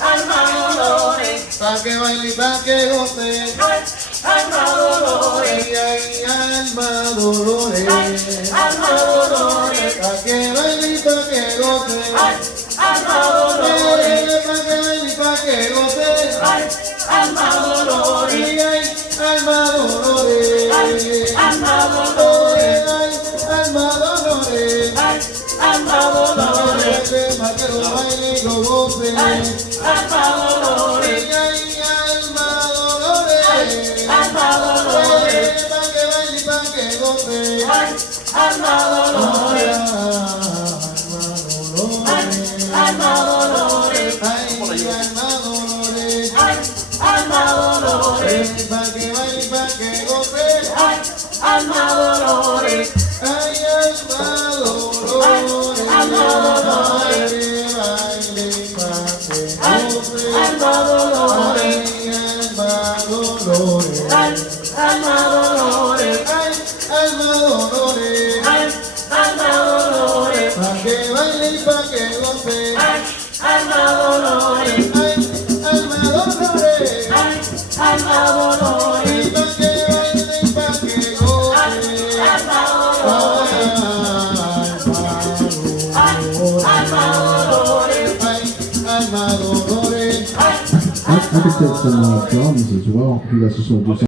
Alma Dolores, pa' que baile y pa' que goce. Alma Dolores, Ay, ay, alma Dolores, Alma Dolores, pa' que baile y pa' que goce. Alma Dolores, Pa' que baile y pa' que goce. Alma Dolores, Ay, ay, alma Dolores, Alma Dolores, ay, alma Dolores, Alma Dolores, pa' que lo baile y lo goce. Alma Dolores, Ay, ay, alma Dolores, Alma Dolores, pa' que baile y pa' que goce. Alma Dolores, Alma Dolores, Ay, alma Dolores, Alma Dolores, pa' que baile y pa' que goce. Alma Dolores, Ay, alma Dolores, Alma Dolores, baile y pa' que goce. Alma Dolores, Ay, alma Dolores, Alma Dolores, ay, alma Dolores, Alma Dolores, pa' que baile y pa' que goce. Alma Dolores, Ay, alma Dolores, Alma Dolores, pa' que baile y pa' que goce. Alma Dolores, Alma Dolores, Ay, alma Dolores. I could take some drums as well if you guys just want to do something.